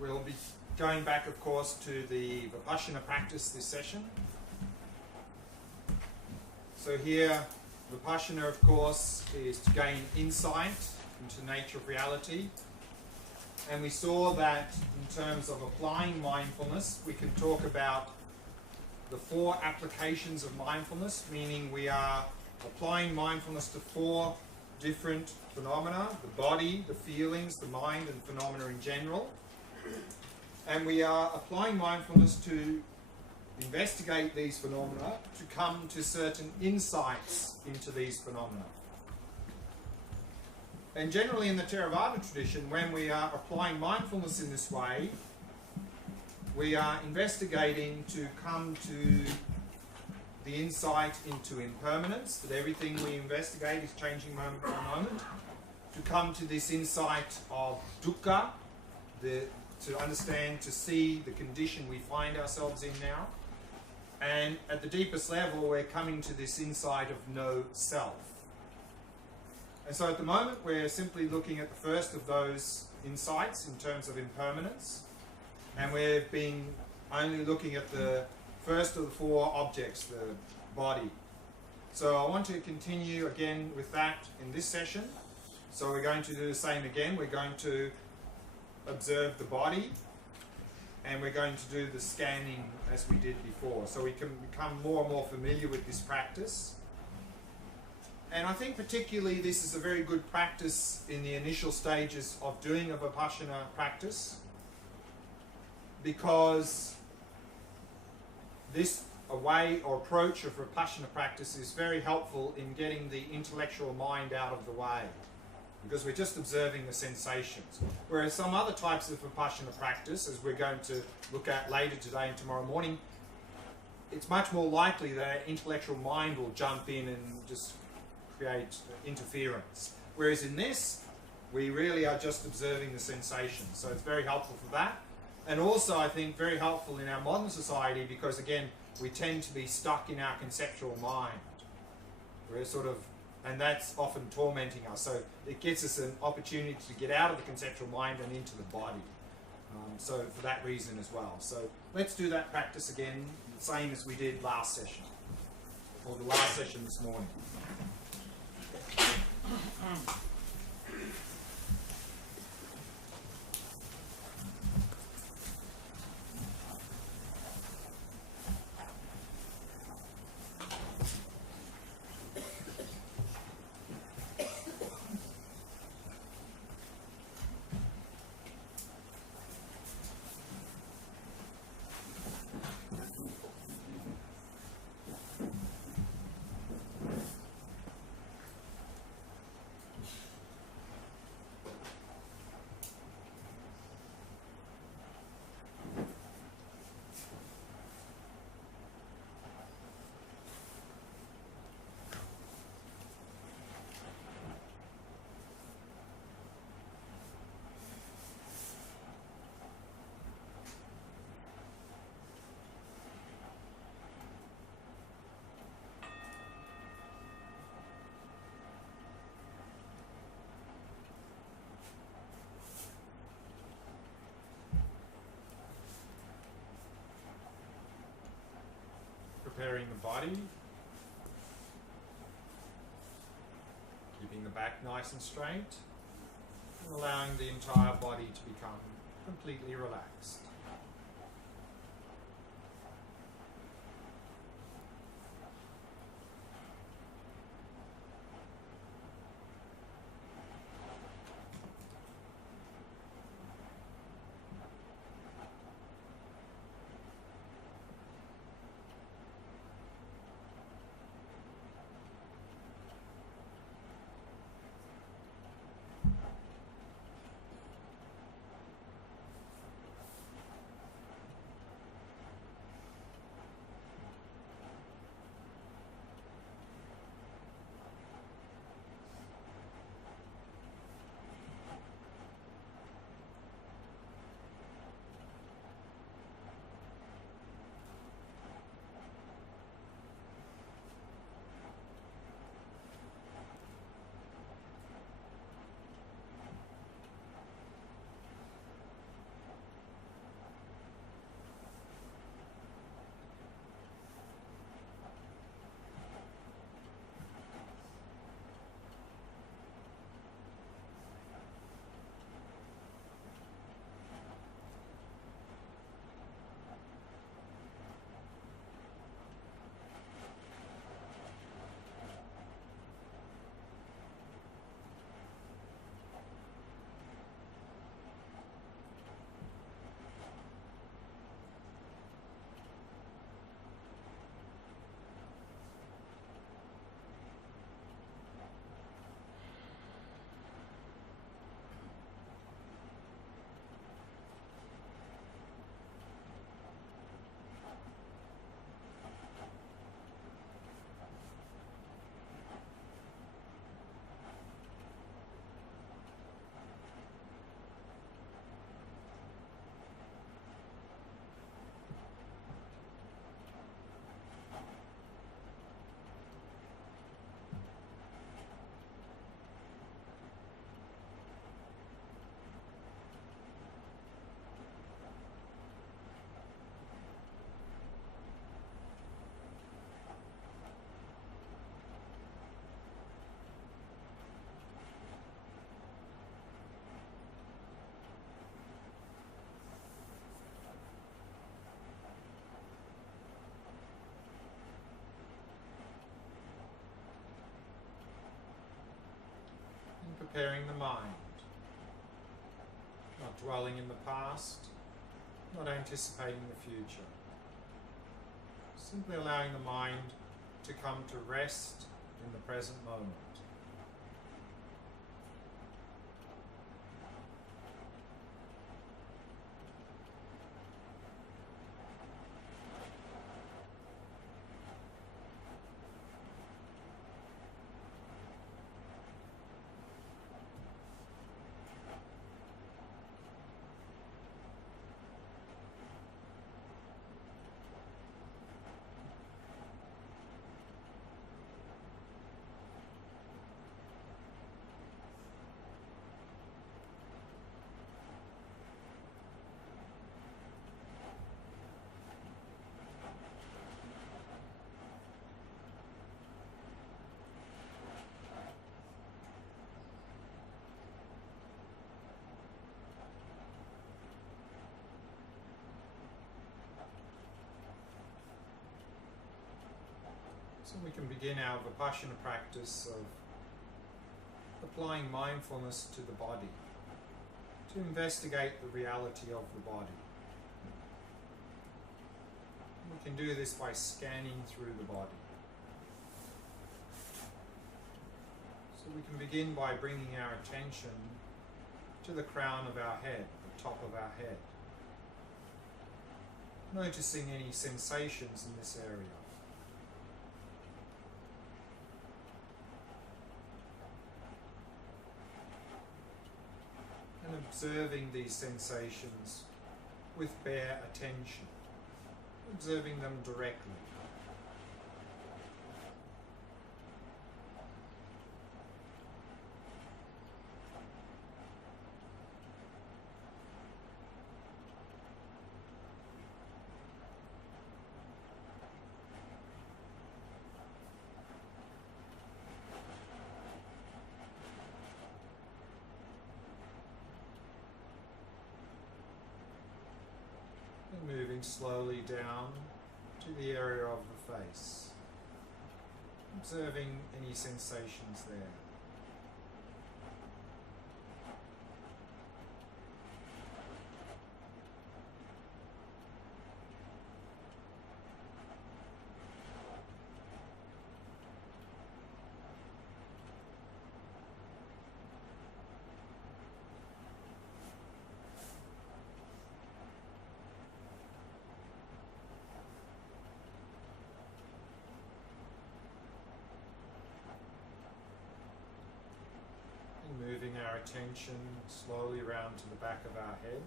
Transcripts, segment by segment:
we'll be going back, of course, to the Vipassana practice this session. So here, Vipassana, of course, is to gain insight into the nature of reality. And we saw that in terms of applying mindfulness, we can talk about the 4 applications of mindfulness, meaning we are applying mindfulness to 4 different phenomena: the body, the feelings, the mind, and phenomena in general. And we are applying mindfulness to investigate these phenomena, to come to certain insights into these phenomena. And generally in the Theravada tradition, when we are applying mindfulness in this way, we are investigating to come to the insight into impermanence, that everything we investigate is changing moment by moment, to come to this insight of dukkha, to understand, to see the condition we find ourselves in now. And at the deepest level, we're coming to this insight of no self. And so at the moment, we're simply looking at the first of those insights in terms of impermanence. And we've been only looking at the first of the 4 objects, the body. So I want to continue again with that in this session. So we're going to do the same again. We're going to observe the body, and we're going to do the scanning as we did before. So we can become more and more familiar with this practice. And I think particularly this is a very good practice in the initial stages of doing a Vipassana practice, because this way or approach of Vipassana practice is very helpful in getting the intellectual mind out of the way, because we're just observing the sensations. Whereas some other types of Vipassana practice, as we're going to look at later today and tomorrow morning, it's much more likely that our intellectual mind will jump in and just create interference. Whereas in this, we really are just observing the sensations. So it's very helpful for that. And also, I think, very helpful in our modern society, because again, we tend to be stuck in our conceptual mind. We're sort of, and that's often tormenting us. So it gives us an opportunity to get out of the conceptual mind and into the body. So for that reason as well. So let's do that practice again, the same as we did last session, or the last session this morning. Preparing the body, keeping the back nice and straight, and allowing the entire body to become completely relaxed. preparing the mind, not dwelling in the past, not anticipating the future. Simply allowing the mind to come to rest in the present moment. So we can begin our Vipassana practice of applying mindfulness to the body, to investigate the reality of the body. We can do this by scanning through the body. So we can begin by bringing our attention to the crown of our head, the top of our head, noticing any sensations in this area. And observing these sensations with bare attention, observing them directly. Moving slowly down to the area of the face, observing any sensations there. Moving our attention slowly around to the back of our head.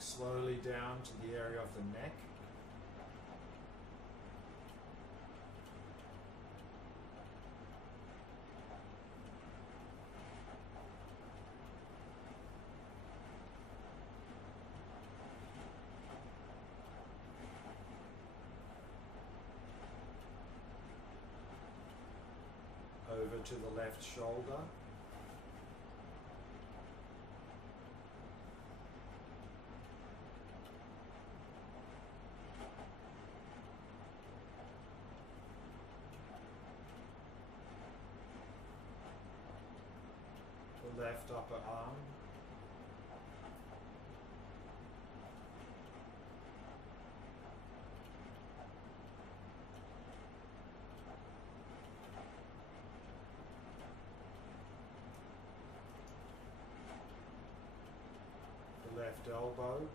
Slowly down to the area of the neck. Over to the left shoulder. Left upper arm, the left elbow,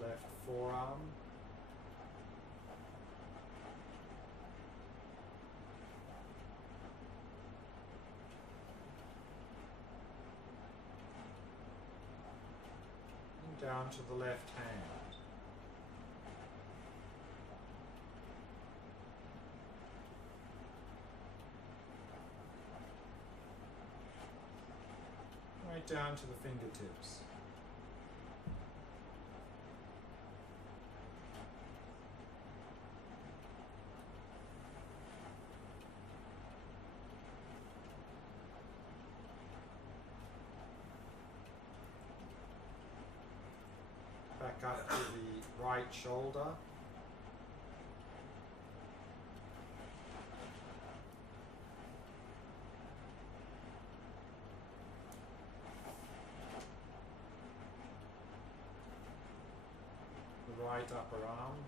left forearm, and down to the left hand. down to the fingertips. Back up to the right shoulder. The right upper arm.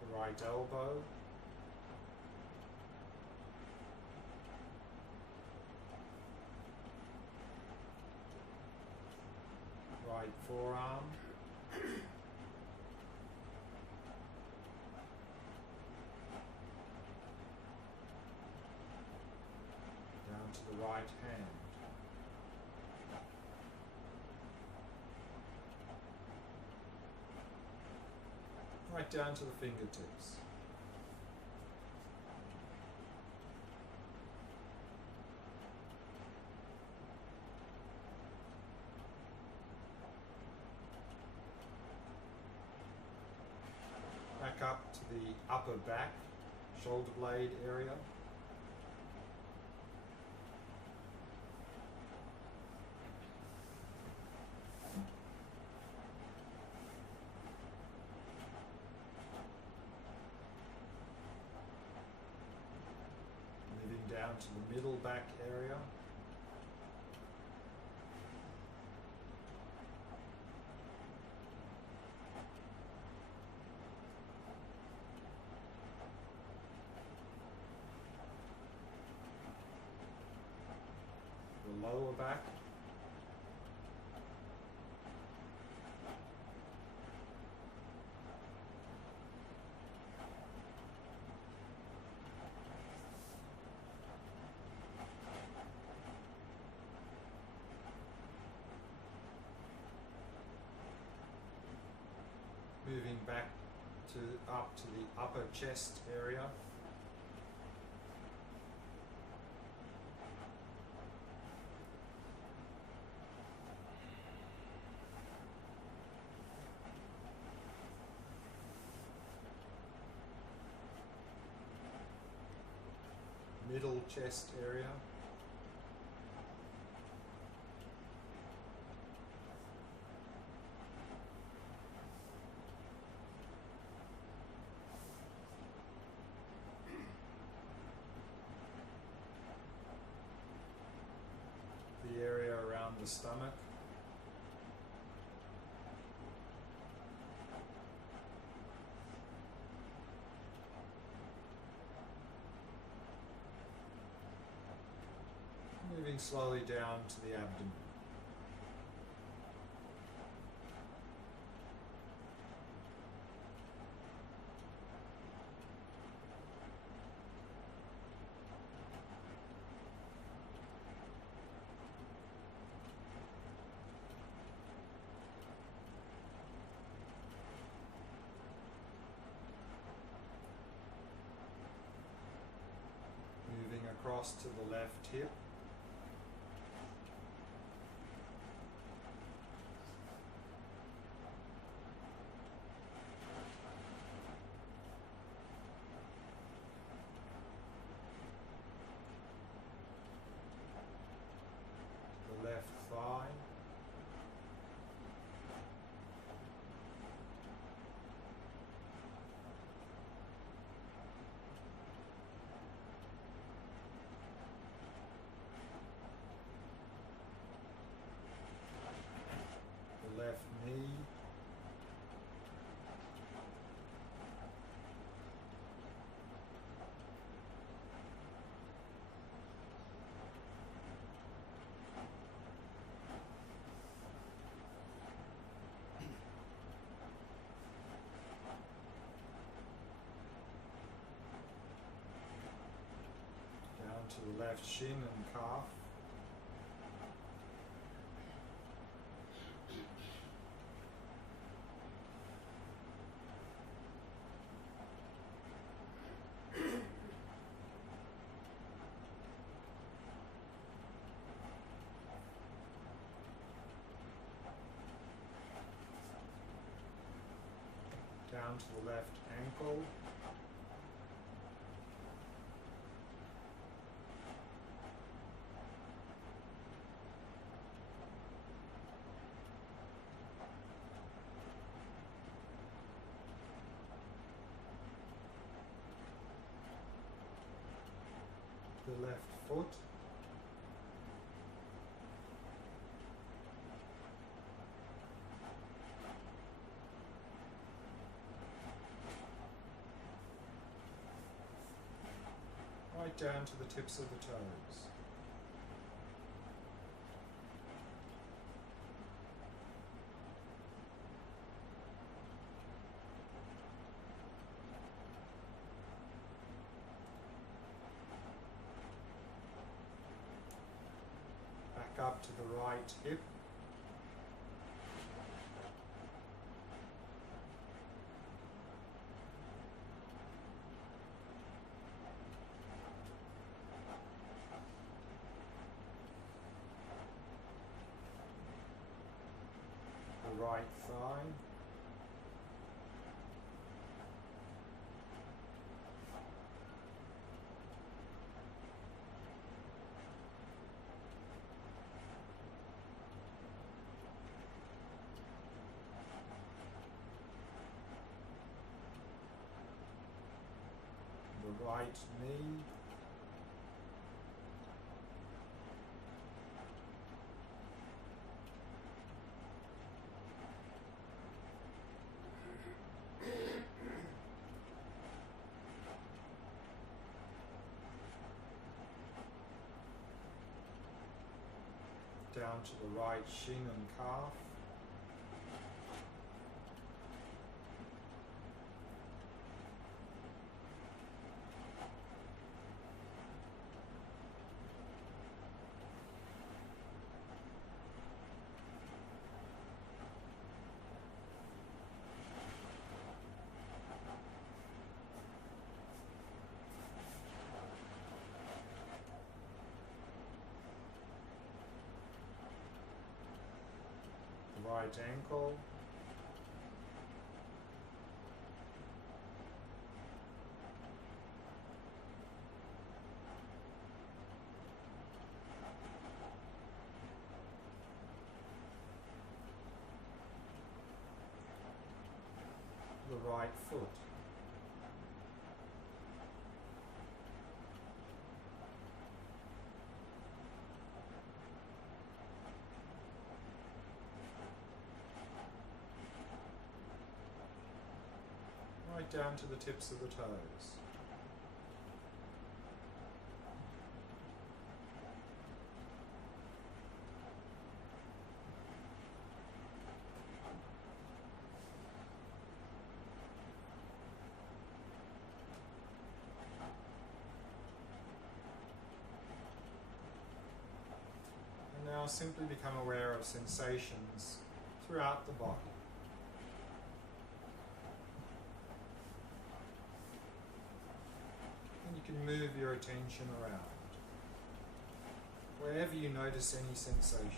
The right elbow. Right forearm. Down to the right hand. Right down to the fingertips. Back up to the upper back, shoulder blade area. Moving down to the middle back area. The lower back. Moving back up to the upper chest area. Middle chest area. The area around the stomach. Moving slowly down to the abdomen. Moving across to the left hip. The left thigh. The left knee. Down to the left shin and calf. down to the left ankle. The left foot. Right down to the tips of the toes. Back up to the right hip. The right thigh. The right knee. Down to the right shin and calf. Right ankle. The right foot. Right down to the tips of the toes. And now simply become aware of sensations throughout the body. You can move your attention around wherever you notice any sensations.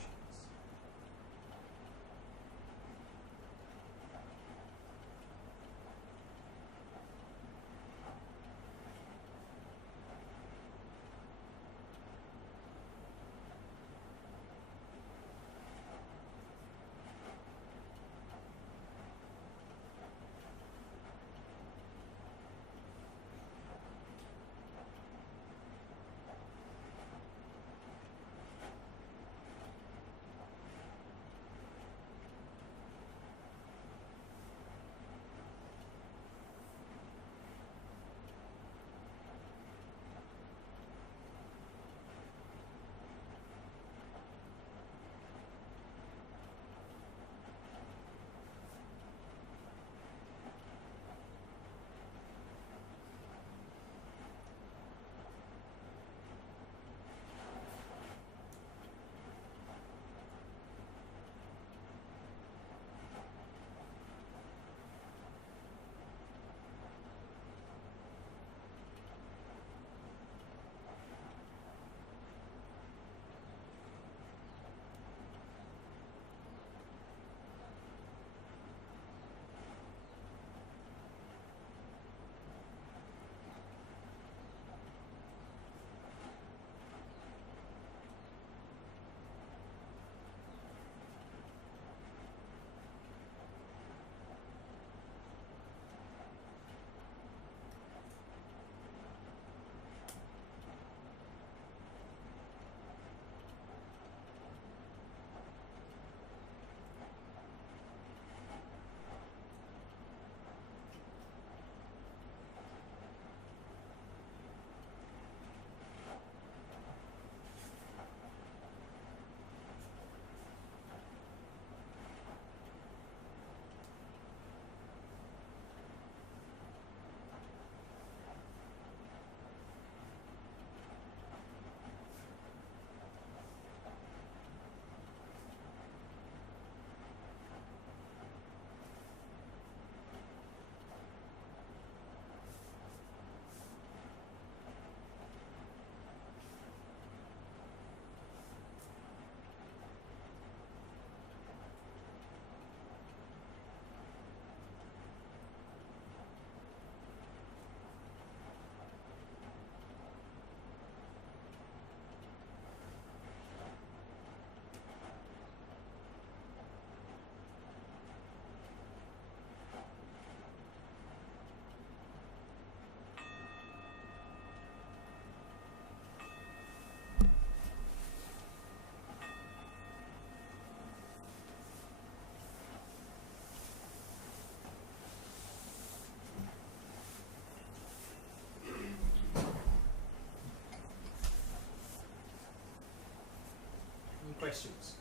questions?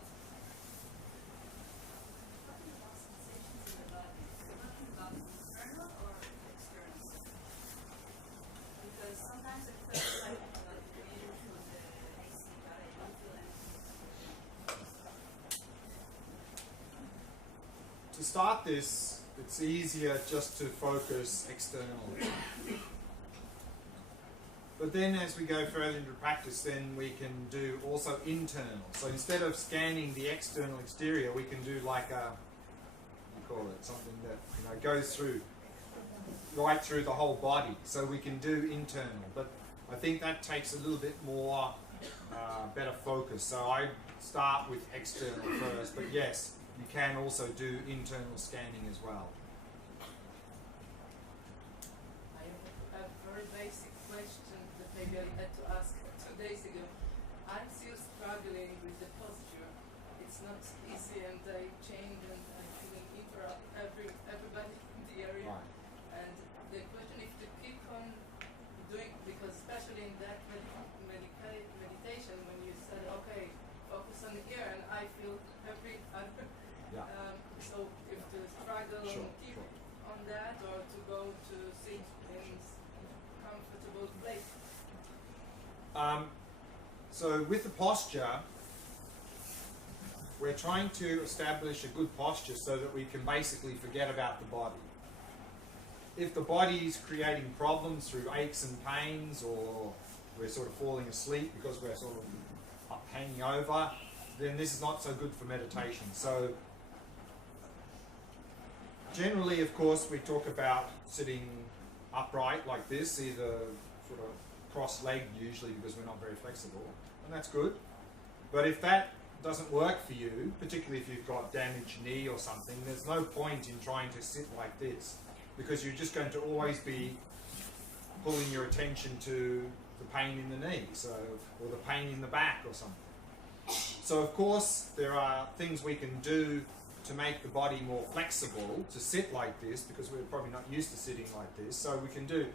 To start this, it's easier just to focus externally. But then as we go further into practice, then we can do also internal. So instead of scanning the external exterior, we can do like a, you call it, something that goes through, right through the whole body. So we can do internal. But I think that takes a little bit more, better focus. So I start with external first, but yes, you can also do internal scanning as well. I have a very basic question that maybe I had to ask 2 days ago. I'm still struggling with the posture. It's not easy, and I change and I even interrupt everybody in the area. Right. And the question is to keep on doing, because especially in that meditation, when you said, okay, focus on here, and I feel every other. Yeah. So if to struggle Sure, and keep on that, or to go to sit in comfortable place. So with the posture, we're trying to establish a good posture so that we can basically forget about the body. If the body is creating problems through aches and pains, or we're sort of falling asleep because we're sort of hanging over, then this is not so good for meditation. So generally, of course, we talk about sitting upright like this, either sort of cross-legged usually because we're not very flexible, and that's good. But if that doesn't work for you, particularly if you've got damaged knee or something, there's no point in trying to sit like this, because you're just going to always be pulling your attention to the pain in the knee, or the pain in the back or something. So of course there are things we can do to make the body more flexible to sit like this, because we're probably not used to sitting like this. So we can do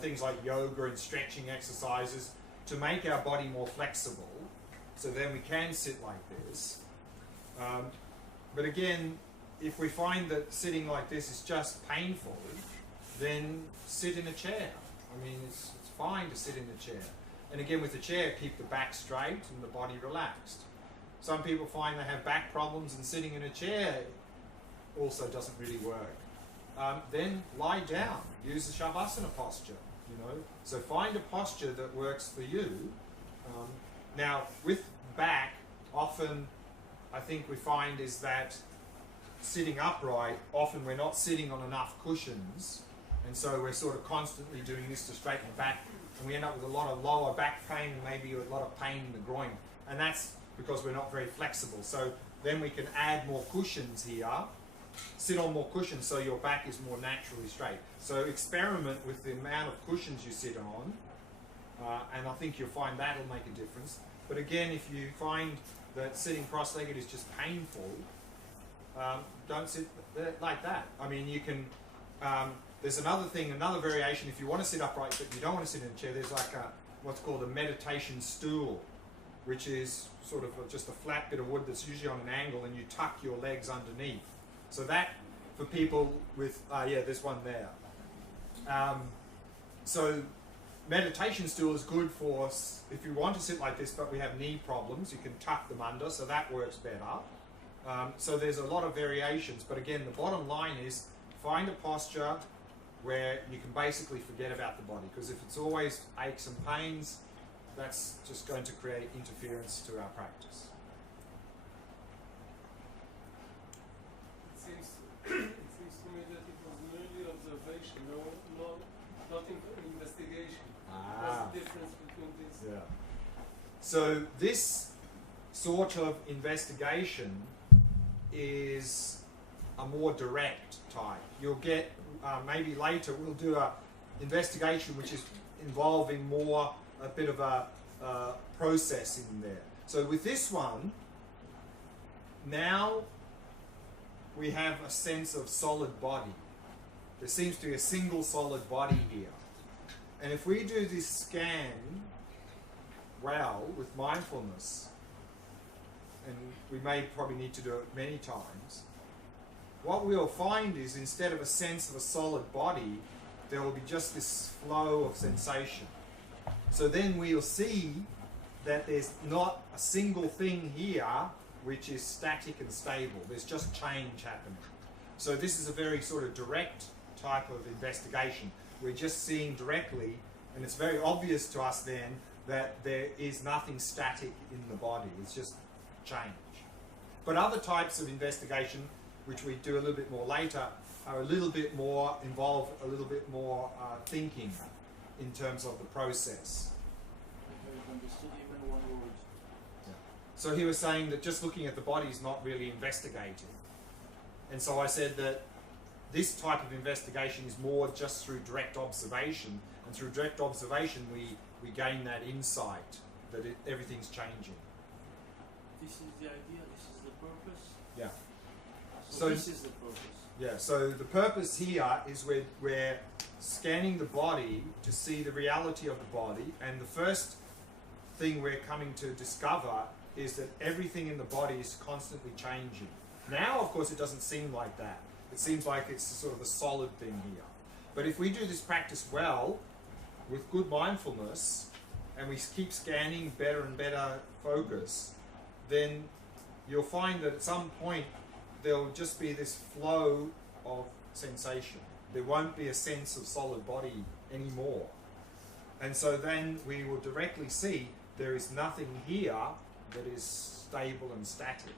things like yoga and stretching exercises to make our body more flexible, so then we can sit like this. But again, if we find that sitting like this is just painful, then sit in a chair. I mean, it's fine to sit in a chair. And again, with the chair, keep the back straight and the body relaxed. Some people find they have back problems, and sitting in a chair also doesn't really work. Then lie down, use the Shavasana posture, So find a posture that works for you. Now, with back, often I think we find is that sitting upright, often we're not sitting on enough cushions, and so we're sort of constantly doing this to straighten the back, and we end up with a lot of lower back pain and maybe a lot of pain in the groin, and that's because we're not very flexible. So then we can add more cushions here, sit on more cushions so your back is more naturally straight. So experiment with the amount of cushions you sit on, and I think you'll find that'll make a difference. But again, if you find that sitting cross-legged is just painful, don't sit like that. I mean, you can, there's another variation. If you want to sit upright but you don't want to sit in a chair, there's like what's called a meditation stool, which is sort of just a flat bit of wood that's usually on an angle, and you tuck your legs underneath. So that, for people with, there's one there. So meditation stool is good for if you want to sit like this but we have knee problems, you can tuck them under, so that works better. So there's a lot of variations, but again, the bottom line is find a posture where you can basically forget about the body, because if it's always aches and pains, that's just going to create interference to our practice. It seems to me that it was merely observation, not investigation. What's the difference between this? Yeah. So this sort of investigation is a more direct type. You'll get, maybe later we'll do a investigation which is involving more a bit of a process in there. So with this one, now we have a sense of solid body. There seems to be a single solid body here. And if we do this scan well with mindfulness, and we may probably need to do it many times, what we'll find is instead of a sense of a solid body, there will be just this flow of sensation. So then we'll see that there's not a single thing here which is static and stable. There's just change happening. So this is a very sort of direct type of investigation. We're just seeing directly, and it's very obvious to us then that there is nothing static in the body. It's just change. But other types of investigation, which we do a little bit more later, are a little bit more involved, a little bit more thinking in terms of the process. Understood even one word. So he was saying that just looking at the body is not really investigating. And so I said that this type of investigation is more just through direct observation, and through direct observation we gain that insight that everything's changing. This is the idea, this is the purpose. Yeah. So this is the purpose. Yeah, so the purpose here is we're scanning the body to see the reality of the body, and the first thing we're coming to discover is that everything in the body is constantly changing. Now, of course, it doesn't seem like that. It seems like it's sort of a solid thing here. But if we do this practice well, with good mindfulness, and we keep scanning better and better focus, then you'll find that at some point there'll just be this flow of sensation. There won't be a sense of solid body anymore. And so then we will directly see there is nothing here that is stable and static.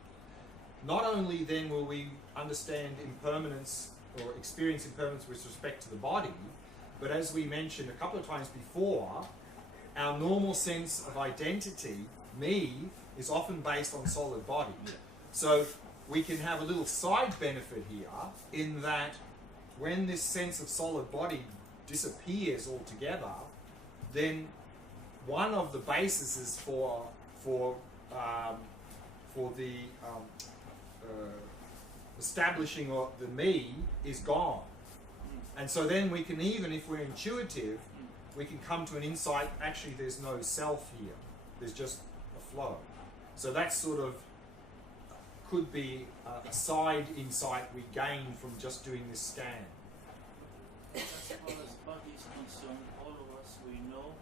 Not only then will we understand impermanence or experience impermanence with respect to the body, but as we mentioned a couple of times before, our normal sense of identity, me, is often based on solid body. So we can have a little side benefit here in that when this sense of solid body disappears altogether, then one of the bases for the establishing of the me is gone. And so then we can, even if we're intuitive, we can come to an insight, actually there's no self here. There's just a flow. So that sort of could be a side insight we gain from just doing this scan. As far as body is concerned, all of us, we know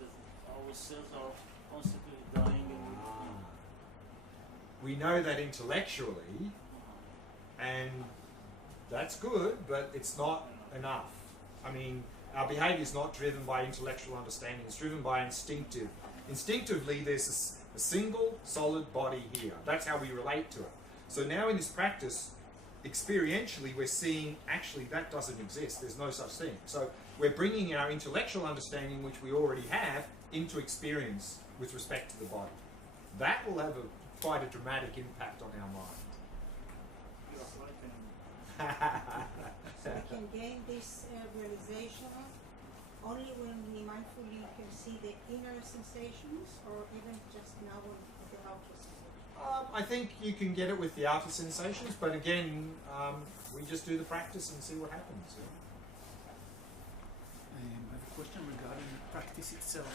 that our cells are constantly dying and We know that intellectually, and that's good, but it's not enough. I mean, our behavior is not driven by intellectual understanding, it's driven by instinctive. Instinctively, there's a single solid body here. That's how we relate to it. So now in this practice, experientially, we're seeing actually that doesn't exist. There's no such thing. So we're bringing our intellectual understanding, which we already have, into experience with respect to the body. That will have quite a dramatic impact on our mind. So we can gain this realization only when we mindfully can see the inner sensations, or even just now with the outer sensations? I think you can get it with the outer sensations, but again, we just do the practice and see what happens. Yeah. I have a question regarding the practice itself.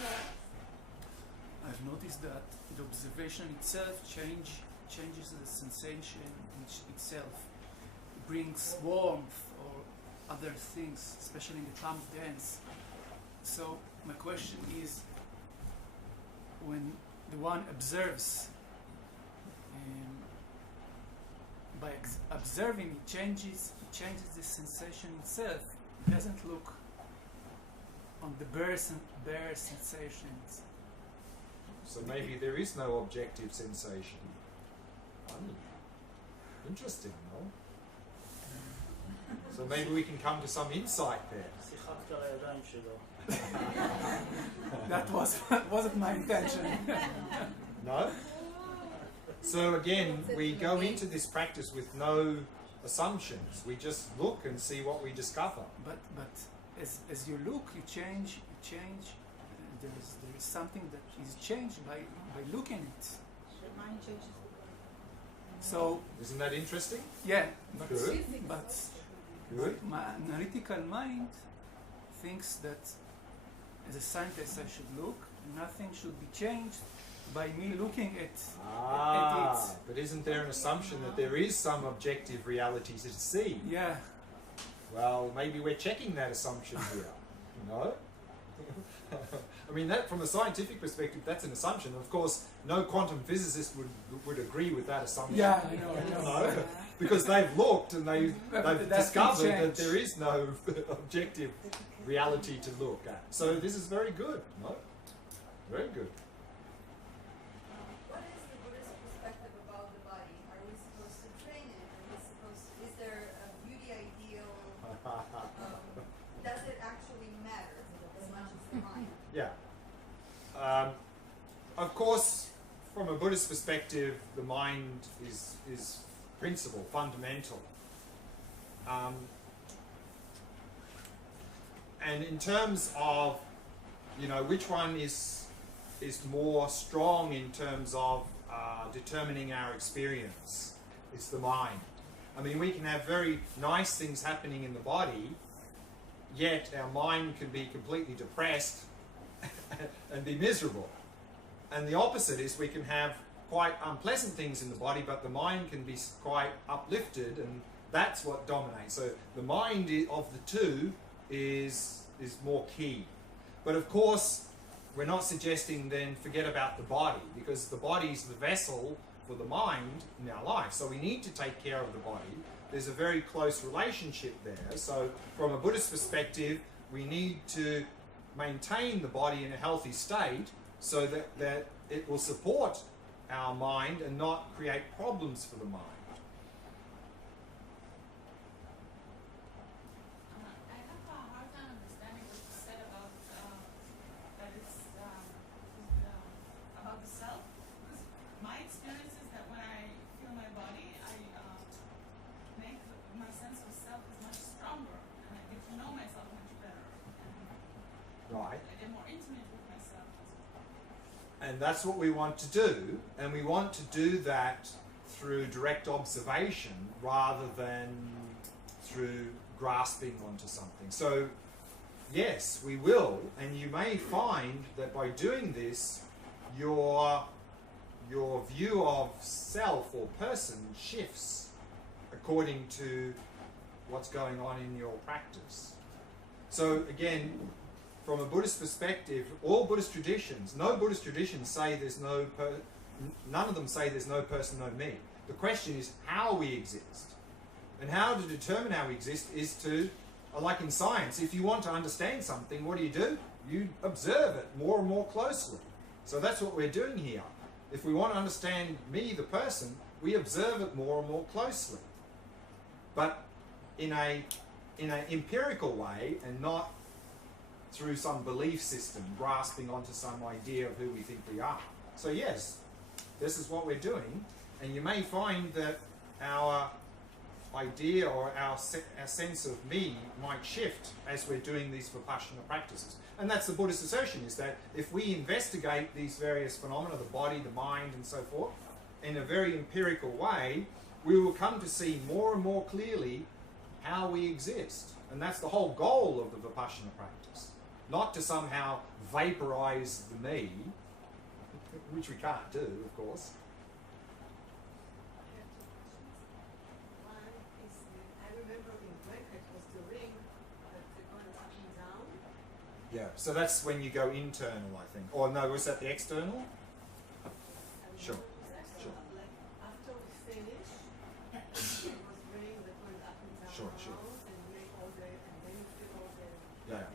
I've noticed that the observation itself changes the sensation itself. It brings warmth or other things, especially in the calm dance. So my question is, when the one observes, by observing, it changes the sensation itself. It doesn't look on the bare sensations. So maybe there is no objective sensation. Funny. Interesting, no? So maybe we can come to some insight there. שיחקת על הידיים שלו. That wasn't my intention. No? So again, we go into this practice with no assumptions. We just look and see what we discover. But as you look, you change. There is something that is changed by looking at it. The mind changes. So Isn't that interesting? yeah, Good. but Good. my analytical mind thinks that as a scientist I should look. Nothing should be changed by me looking at it. But isn't there an assumption that there is some objective reality to see? Yeah. Well, maybe we're checking that assumption here. No? I mean, that from a scientific perspective, that's an assumption. Of course, no quantum physicist would agree with that assumption. Yeah, I know. No? Because they've looked and they've That's discovered been that changed. there is no objective reality to look at. So this is very good. No? Very good. What is the Buddhist perspective about the body? Are we supposed to train it? Is there a beauty ideal? Does it actually matter as much as the mind? Yeah. Of course, from a Buddhist perspective, the mind is principle, fundamental. And in terms of, which one is more strong in terms of determining our experience, it's the mind. I mean, we can have very nice things happening in the body, yet our mind can be completely depressed and be miserable. And the opposite is we can have quite unpleasant things in the body, but the mind can be quite uplifted, and that's what dominates. So the mind of the two is more key. But of course, we're not suggesting then forget about the body, because the body is the vessel for the mind in our life. So we need to take care of the body. There's a very close relationship there. So from a Buddhist perspective, we need to maintain the body in a healthy state so that it will support our mind and not create problems for the mind. I have a hard time understanding what you said about that it's about the self. Because my experience is that when I feel my body, I make my sense of self is much stronger, and I get to know myself much better. And Right. I get more intimate with myself. And that's what we want to do, and we want to do that through direct observation rather than through grasping onto something. So yes, we will, and you may find that by doing this, your view of self or person shifts according to what's going on in your practice. So again, from a Buddhist perspective, all Buddhist traditions, no Buddhist traditions say none of them say there's no person, no me. The question is how we exist. And how to determine how we exist is to, like in science, if you want to understand something, what do? You observe it more and more closely. So that's what we're doing here. If we want to understand me, the person, we observe it more and more closely. But in an empirical way, and not through some belief system, grasping onto some idea of who we think we are. So yes, this is what we're doing, and you may find that our idea or our sense of me might shift as we're doing these Vipassana practices. And that's the Buddhist assertion, is that if we investigate these various phenomena, the body, the mind, and so forth, in a very empirical way, we will come to see more and more clearly how we exist. And that's the whole goal of the Vipassana practice. Not to somehow vaporize the me, which we can't do, of course. One is, I remember in Blanket was the ring that going up and down. Yeah, so that's when you go internal, I think. Or no, was that the external? Sure. Sure. Like after we finish, it was ring that went up and down. Sure, sure. And you make all the, and then you feel all the. Yeah.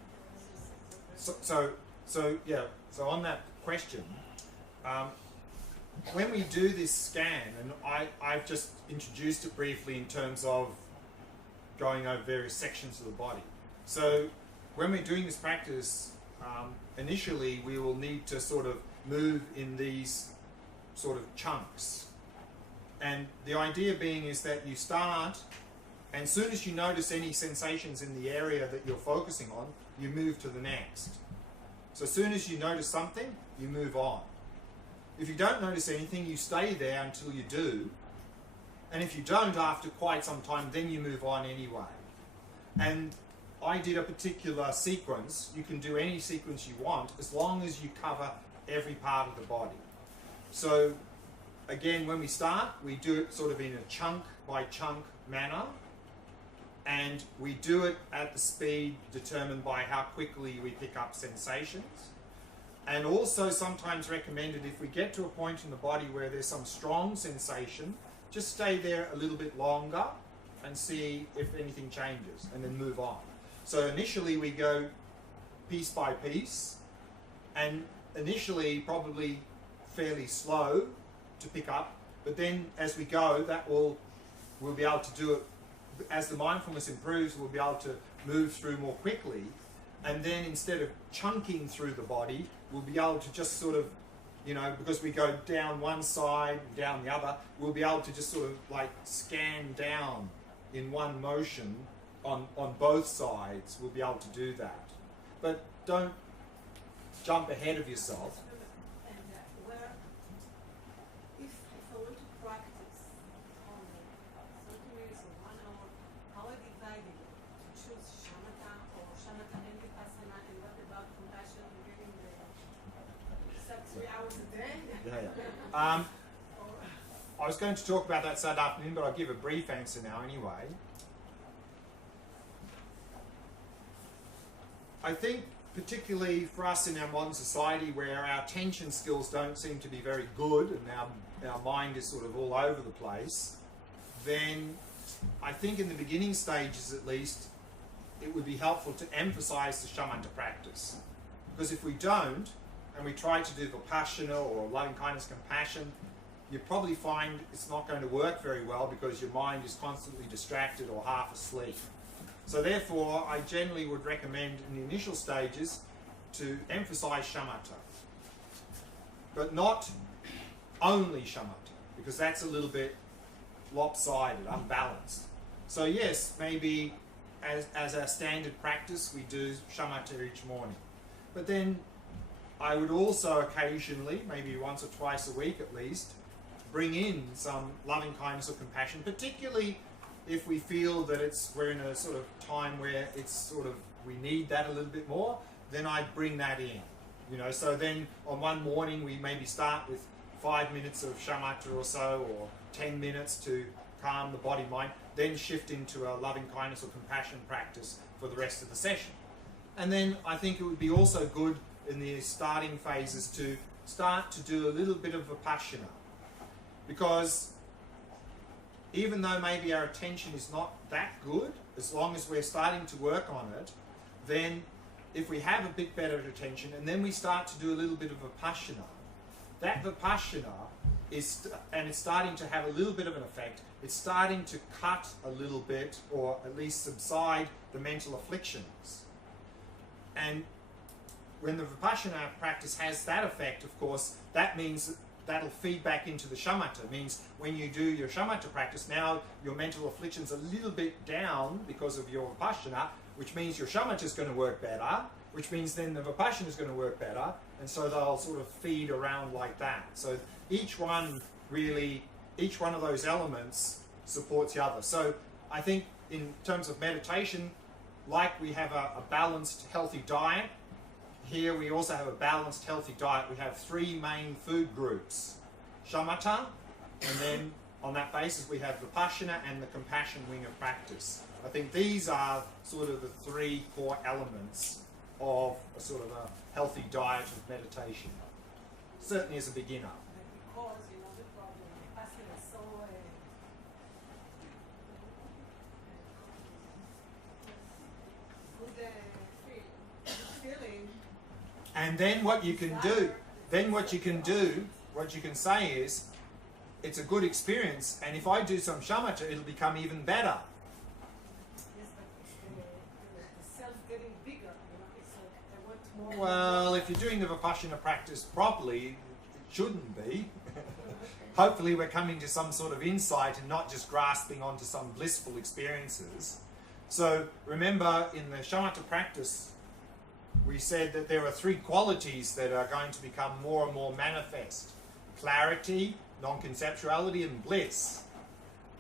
So on that question, when we do this scan, and I've just introduced it briefly in terms of going over various sections of the body. So when we're doing this practice, initially we will need to sort of move in these sort of chunks. And the idea being is that you start, and as soon as you notice any sensations in the area that you're focusing on, you move to the next. So as soon as you notice something, you move on. If you don't notice anything, you stay there until you do. And if you don't after quite some time, then you move on anyway. And I did a particular sequence. You can do any sequence you want as long as you cover every part of the body. So again, when we start, we do it sort of in a chunk by chunk manner, and we do it at the speed determined by how quickly we pick up sensations. And also sometimes recommended, if we get to a point in the body where there's some strong sensation, just stay there a little bit longer and see if anything changes, and then move on. So initially we go piece by piece, and initially probably fairly slow to pick up, but then as we go, we'll be able to do it. As the mindfulness improves, we'll be able to move through more quickly, and then instead of chunking through the body, we'll be able to just sort of, because we go down one side, down the other, we'll be able to just sort of like scan down in one motion on both sides. We'll be able to do that. But don't jump ahead of yourself. And if I want to practice only 30 minutes or 1 hour, how I divide it? To choose shamatha or shamatha and vipassana, and what about compassion and getting the sub 3 hours a day? Yeah. I was going to talk about that Saturday afternoon, but I'll give a brief answer now anyway. I think particularly for us in our modern society, where our attention skills don't seem to be very good and our mind is sort of all over the place, then I think in the beginning stages at least, it would be helpful to emphasize the shamatha practice. Because if we don't, and we try to do vipassana or loving kindness compassion, you probably find it's not going to work very well because your mind is constantly distracted or half asleep. So therefore, I generally would recommend in the initial stages to emphasize shamatha, but not only shamatha, because that's a little bit lopsided, unbalanced. So yes, maybe as our standard practice, we do shamatha each morning. But then I would also occasionally, maybe once or twice a week at least, bring in some loving kindness or compassion, particularly if we feel that we're in a sort of time where we need that a little bit more, then I'd bring that in. So then on one morning we maybe start with 5 minutes of shamatha or so, or 10 minutes to calm the body mind, then shift into a loving kindness or compassion practice for the rest of the session. And then I think it would be also good in the starting phases to start to do a little bit of vipassana, because even though maybe our attention is not that good, as long as we're starting to work on it, then if we have a bit better attention and then we start to do a little bit of vipassana, that vipassana and it's starting to have a little bit of an effect, it's starting to cut a little bit, or at least subside the mental afflictions. And when the vipassana practice has that effect, of course, that means that'll feed back into the shamatha. It means when you do your shamatha practice, now your mental affliction's a little bit down because of your vipassana, which means your shamatha is going to work better, which means then the vipassana is going to work better, and so they'll sort of feed around like that. So each one of those elements supports the other. So I think in terms of meditation, like we have a balanced, healthy diet, here we also have a balanced, healthy diet. We have 3 main food groups: shamatha, and then on that basis we have vipassana and the compassion wing of practice. I think these are sort of the 3 core elements of a sort of a healthy diet of meditation, certainly as a beginner. Because, the problem, vipassana is so good feeling. And then what you can say is, it's a good experience, and if I do some shamatha, it'll become even better. Yes, but the self getting bigger, it's like I want more. Well, if you're doing the vipassana practice properly, it shouldn't be. Hopefully we're coming to some sort of insight and not just grasping onto some blissful experiences. So remember, in the shamatha practice, we said that there are 3 qualities that are going to become more and more manifest: clarity, non-conceptuality, and bliss.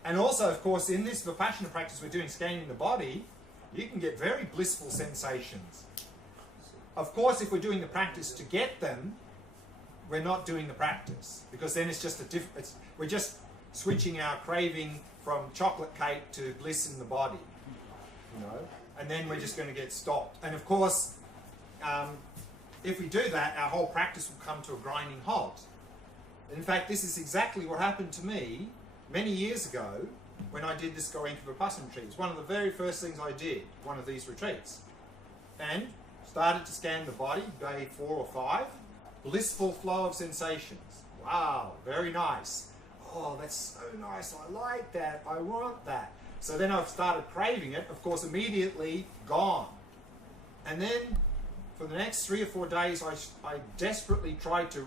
And also, of course, in this vipassana practice we're doing, scanning the body, You can get very blissful sensations. Of course, if we're doing the practice to get them, we're not doing the practice, because then it's just we're just switching our craving from chocolate cake to bliss in the body, you know, and then we're just going to get stopped. And of course, if we do that, our whole practice will come to a grinding halt. In fact, this is exactly what happened to me many years ago when I did this Goenka Vipassana retreat. It's one of the very first things I did, one of these retreats. And started to scan the body, day 4 or 5, blissful flow of sensations. Wow, very nice. Oh, that's so nice, I like that, I want that. So then I've started craving it, of course, immediately gone. And then for the next 3 or 4 days, I desperately tried to